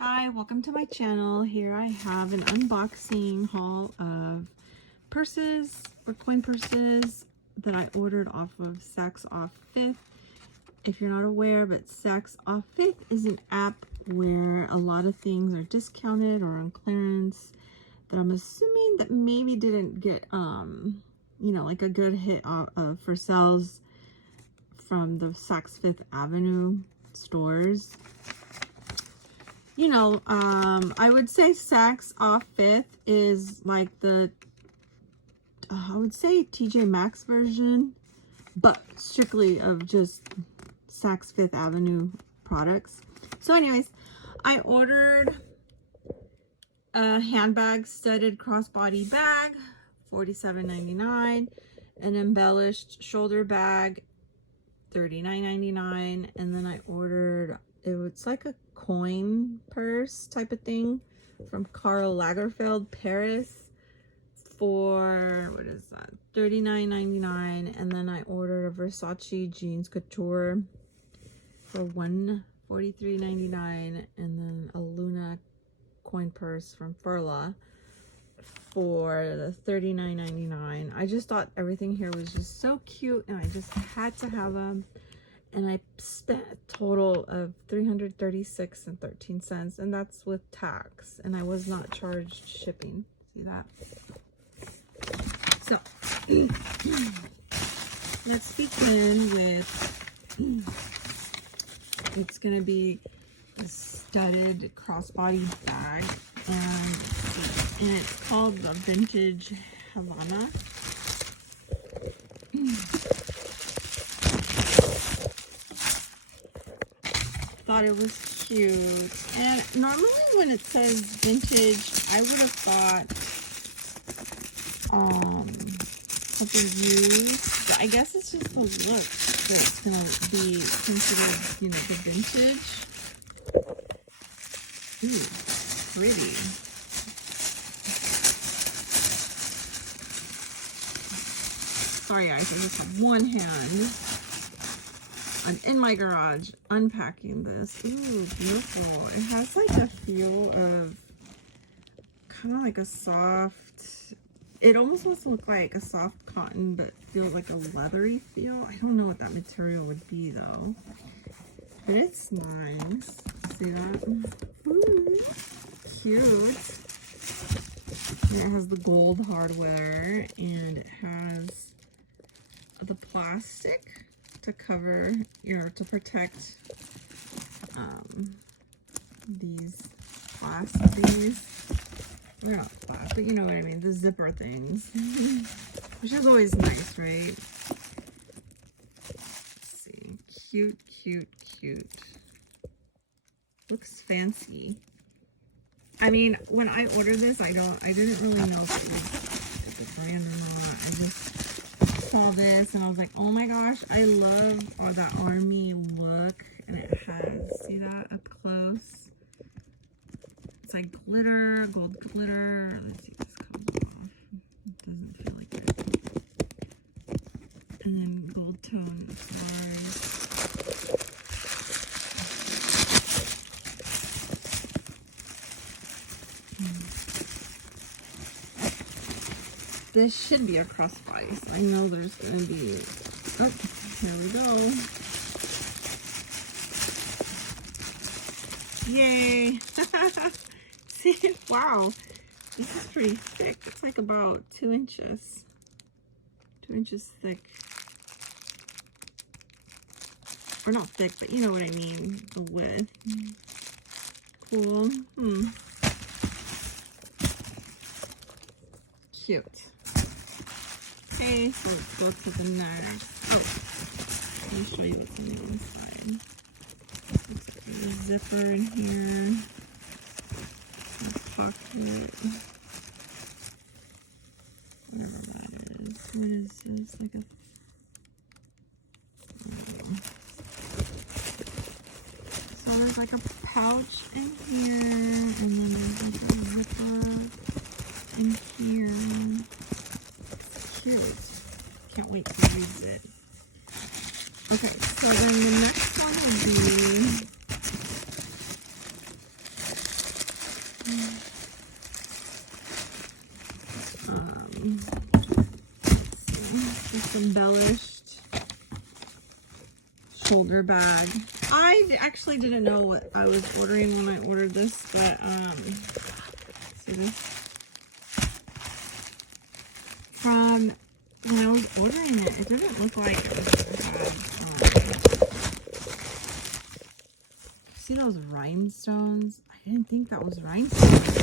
Hi, welcome to my channel. Here I have an unboxing haul of purses or coin purses that I ordered off of Saks Off 5th. If you're not aware, but Saks Off 5th is an app where a lot of things are discounted or on clearance that I'm assuming that maybe didn't get like a good hit for sales from the Saks Fifth Avenue stores. I would say Saks Off 5th is like the, I would say TJ Maxx version, but strictly of just Saks Fifth Avenue products. So anyways, I ordered a handbag studded crossbody bag, $47.99, an embellished shoulder bag, $39.99, and then I ordered, it's like a coin purse type of thing from Karl Lagerfeld Paris for, what is that, $39.99, and then I ordered a Versace Jeans Couture for $143.99, and then a Luna coin purse from Furla for the $39.99. I just thought everything here was just so cute and I just had to have them. And I spent a total of $336.13, and that's with tax, and I was not charged shipping. See that? So let's begin with, it's gonna be a studded crossbody bag, and it's called the Vintage Havana. Thought it was cute, and normally when it says vintage, I would have thought something used, but I guess it's just the look that's gonna be considered, the vintage. Ooh, pretty. Sorry guys, I just have one hand. I'm in my garage unpacking this. Ooh, beautiful. It has like a feel of kind of like a soft, it almost wants to look like a soft cotton, but feels like a leathery feel. I don't know what that material would be though, but it's nice. See that? Ooh, cute. And it has the gold hardware, and it has the plastic to cover, to protect these they're not plastic, but you know what I mean, the zipper things, which is always nice, right? Let's see, cute. Looks fancy. I mean, when I ordered this, I didn't really know if it was a brand or not. I just saw this and I was like, oh my gosh, I love that army look. And it has, see that up close? It's like glitter, gold glitter. Let's see if this comes off. It doesn't feel like it. And then gold tone flowers. This should be a crossbody, so I know there's going to be, oh, here we go. Yay. See, wow, this is pretty thick. It's like about 2 inches. 2 inches thick. Or not thick, but you know what I mean, the width. Cool. Cute. Okay, so let's go to the next. Oh, let me show you what's on the inside. Looks like there's a zipper in here. A pocket. Whatever that is. What is this? Like a... So there's like a pouch in here, and then there's like a zipper in here. Cute. Can't wait to use it. Okay, so then the next one would be This embellished shoulder bag. I actually didn't know what I was ordering when I ordered this, but see this? From when I was ordering it, it didn't look like it had, see those rhinestones? I didn't think that was rhinestones.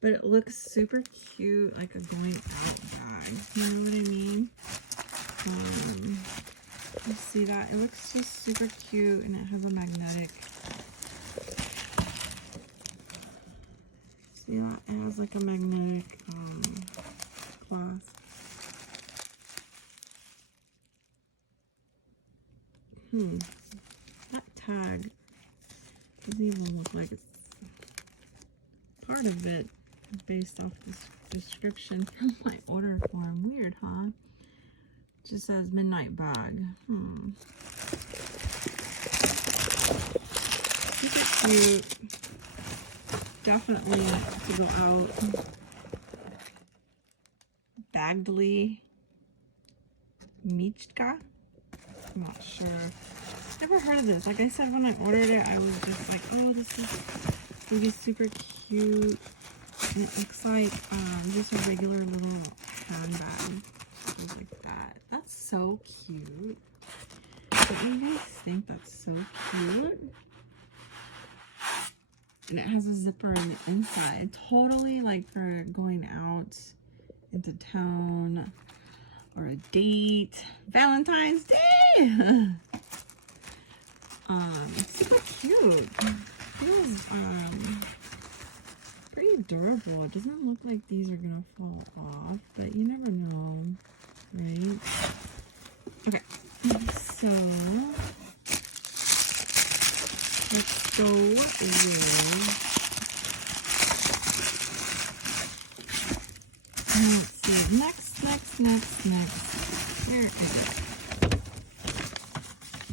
But it looks super cute, like a going out bag. You know what I mean? You see that? It looks just super cute, and it has a magnetic. See that? It has like a magnetic clasp. That tag doesn't even look like it's part of it based off this description from my order form. Weird, huh? It just says midnight bag. Super cute. Definitely to go out. Badgley Mischka. I'm not sure. Never heard of this. Like I said, when I ordered it, I was just like, oh, this is gonna be super cute. And it looks like just a regular little handbag. Just like that. That's so cute. Don't you guys think that's so cute? And it has a zipper on the inside. Totally like for going out into town or a date. Valentine's Day! Super cute. Feels pretty durable. It doesn't look like these are gonna fall off, but you never know, right? Okay, so let's go with, let's see, next. Where is it?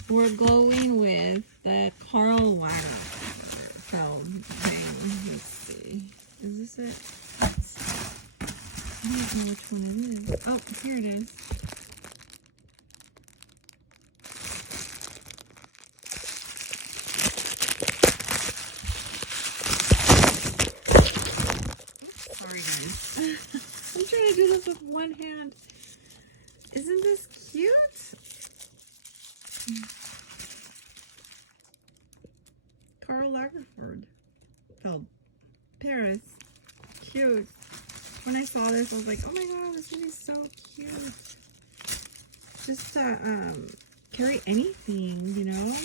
We're going with the Karl Lagerfeld thing. Let's see. Is this it? I don't know which one it is. Oh, here it is. Sorry, guys. I'm trying to do this with one hand. Isn't this cute? Karl Lagerfeld Paris. Cute. When I saw this, I was like, oh my god, this would be so cute. Just to carry anything, you know?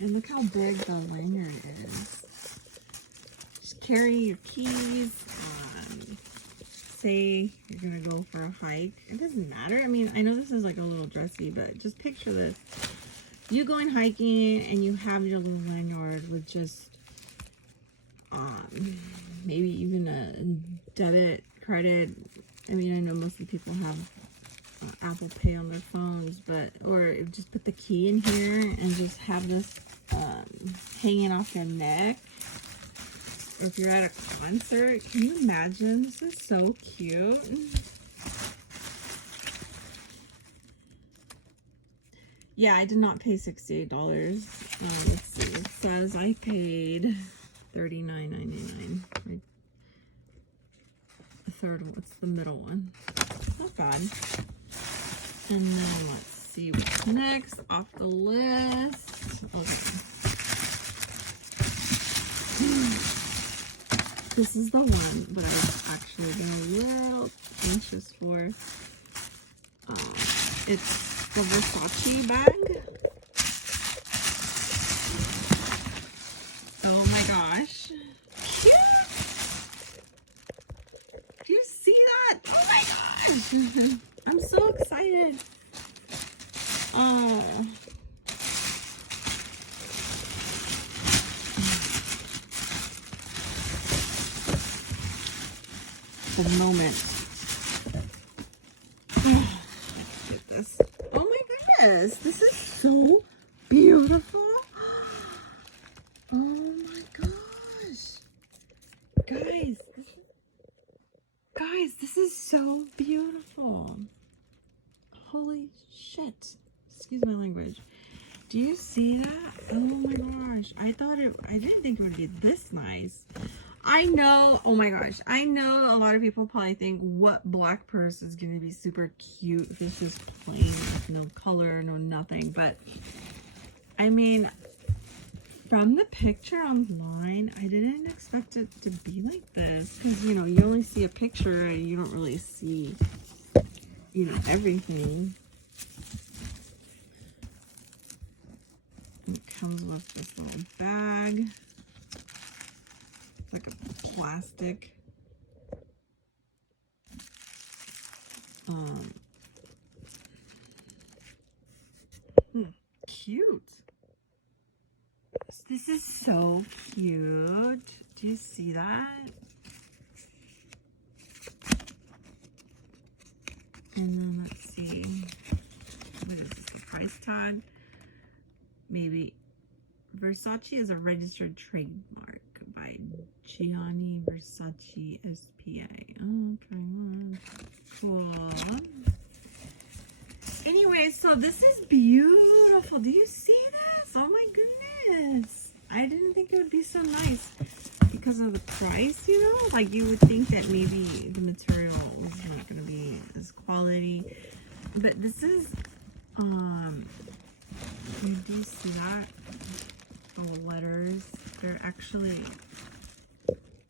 And look how big the lanyard is. Just carry your keys. Say you're gonna go for a hike. It doesn't matter. I mean, I know this is like a little dressy, but just picture this. You going hiking and you have your little lanyard with just maybe even a debit, credit. I mean, I know most of the people have Apple Pay on their phones, but or just put the key in here and just have this hanging off your neck. Or if you're at a concert, can you imagine? This is so cute. Yeah, I did not pay $68. Let's see. It says I paid $39.99. Right. The third one. What's the middle one? Not bad. And then let's see what's next off the list. Okay. This is the one that I was actually being a little anxious for. It's the Versace bag. Oh my gosh. Cute! Do you see that? Oh my gosh! I'm so excited. The moment. Let's get this. Oh my goodness, this is so beautiful. Oh my god. didn't think it would be this nice. I know, oh my gosh, I know a lot of people probably think, what black purse is going to be super cute. This is plain with no color, no nothing. But, I mean, from the picture online, I didn't expect it to be like this. Because, you know, you only see a picture and you don't really see, you know, everything. It comes with this little bag. Like a plastic cute. This is so cute. Do you see that? And then let's see, what is this, the price tag? Maybe Versace is a registered trademark by Gianni Versace SPA. Okay, cool. Anyway, so this is beautiful. Do you see this? Oh my goodness. I didn't think it would be so nice because of the price, you know? Like, you would think that maybe the material was not going to be as quality. But this is, you do see that? The letters, they're actually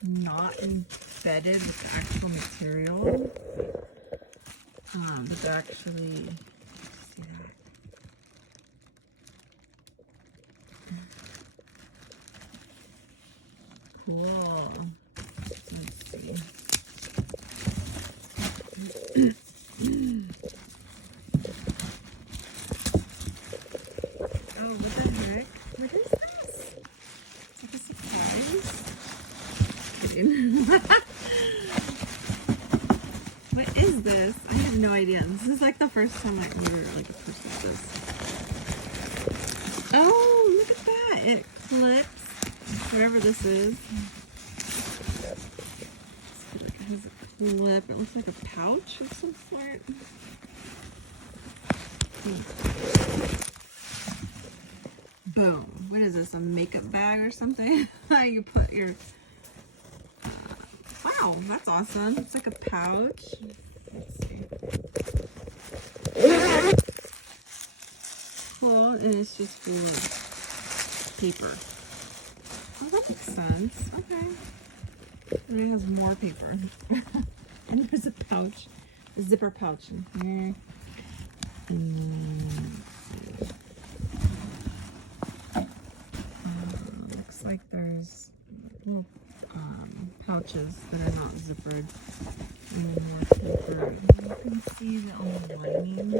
not embedded with the actual material, but they're actually, see that? Cool. Let's see. Oh, what the heck? What is this? Is it a surprise? What is this? I have no idea. This is like the first time I ordered like a purse like this. Oh, look at that! It clips. Whatever this is. It has a clip. It looks like a pouch of some sort. Boom. What is this? A makeup bag or something? You put your... wow, that's awesome. It's like a pouch. Let's see. Cool. And it's just full of paper. Oh, that makes sense. Okay. And it has more paper. And there's a pouch. A zipper pouch in here. And then, looks like there's little pouches that are not zippered. And then more paper. You can see that on the lining.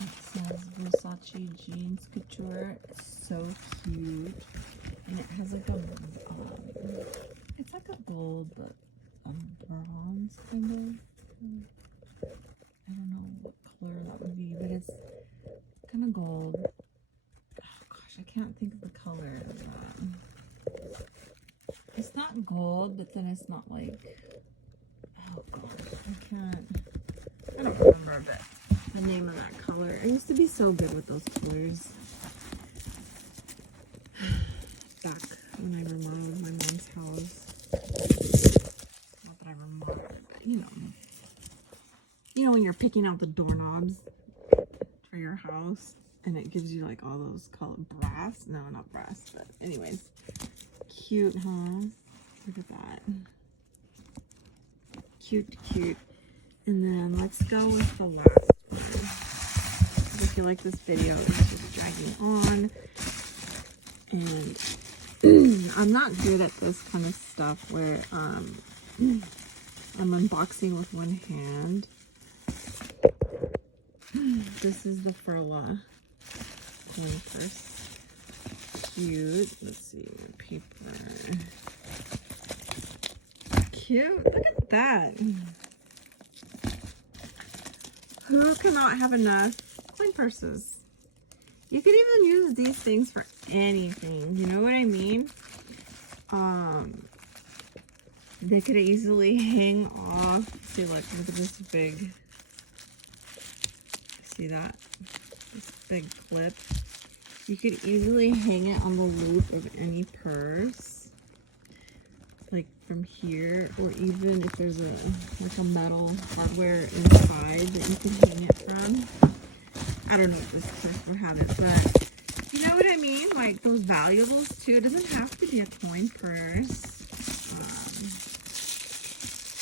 It says Versace Jeans Couture. It's so cute. And it has like a, it's like a gold, but a bronze kind of. I don't know what color that would be, but it's kind of gold. Oh gosh, I can't think of the color of that. It's not gold, but then it's not like, oh gosh, I don't remember the name of that color. I used to be so good with those colors back when I remodeled my mom's house. Not that I remodeled it, but you know when you're picking out the doorknobs for your house and it gives you like all those color brass. No, not brass, but anyways, cute, huh? Look at that. Cute. And then let's go with the last one. If you like this video, it's just dragging on. And I'm not good at this kind of stuff where I'm unboxing with one hand. This is the Furla coin purse. Cute. Let's see, paper. Cute. Look at that. Who cannot have enough coin purses? You could even use these things for anything. You know what I mean? They could easily hang off. See, look at this big. See that? This big clip. You could easily hang it on the loop of any purse, like from here, or even if there's a metal hardware inside that you can hang it from. I don't know if this purse would have it, but you know what I mean? Like those valuables too. It doesn't have to be a coin purse.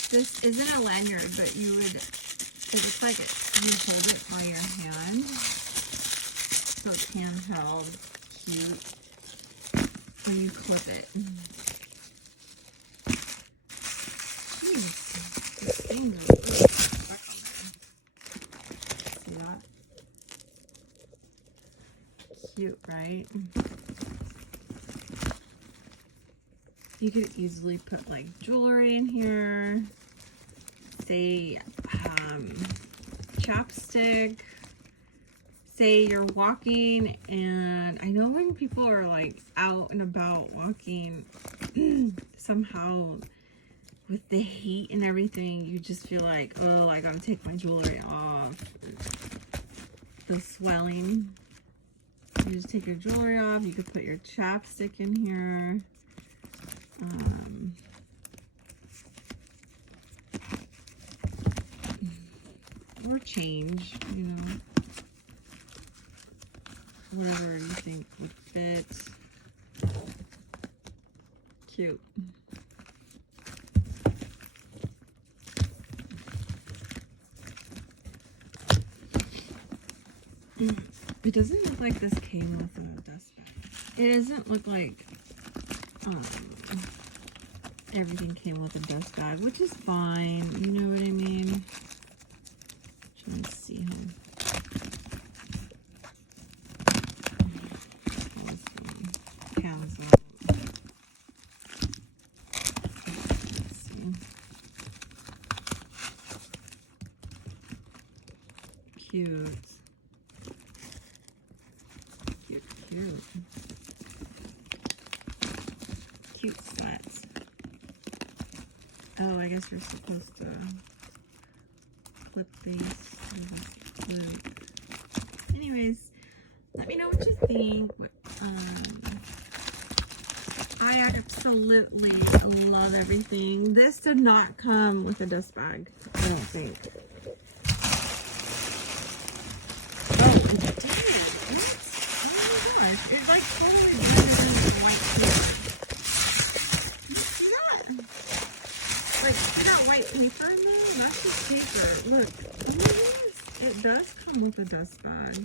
This isn't a lanyard, but you would, it looks like you hold it by your hand. So it's handheld, cute, when you clip it. Jeez, these things are really stuck on there. See that? Cute, right? You could easily put like jewelry in here, say chapstick. Say you're walking, and I know when people are like out and about walking, somehow with the heat and everything, you just feel like, oh, I gotta take my jewelry off. The swelling. You just take your jewelry off. You could put your chapstick in here. Or change, you know. Whatever you think would fit. Cute. It doesn't look like this came with a dust bag. It doesn't look like everything came with a dust bag, which is fine. You know what I mean? Trying to see how. Hands out. Let's see. Cute. Cute, cute. Cute sweats. Oh, I guess you're supposed to clip these to this loop. Anyways, let me know what you think. I absolutely love everything. This did not come with a dust bag, I don't think. Oh, it did. Oh my gosh. It like totally blended into white paper. See that? Like, see that white paper in there? That's just paper. Look. Oh my gosh. It does come with a dust bag.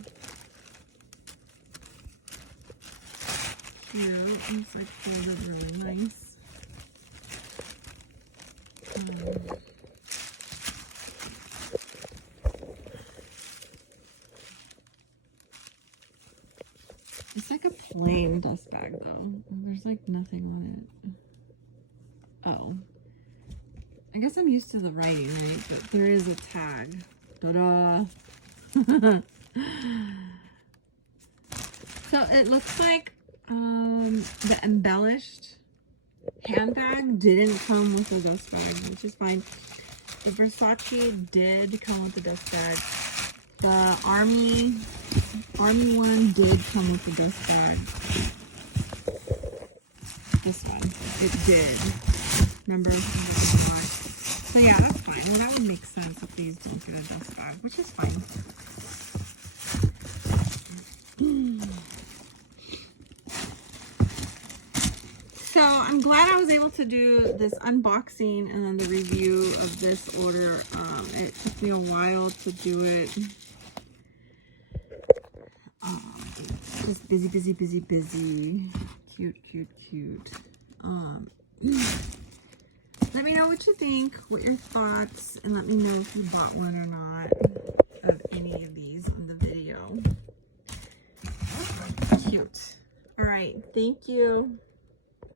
Cute. It's like folded really nice. It's like a plain dust bag though. There's like nothing on it. Oh. I guess I'm used to the writing, right? But there is a tag. Ta-da! So it looks like the embellished handbag didn't come with a dust bag, which is fine. The Versace did come with a dust bag. The army one did come with a dust bag. This one, it did. Remember? So yeah, that's fine. Well, that would make sense if these don't get a dust bag, which is fine. So I'm glad I was able to do this unboxing and then the review of this order. It took me a while to do it. Just busy. Cute. Let me know what you think, what your thoughts, and let me know if you bought one or not of any of these on the video. Cute. All right, thank you.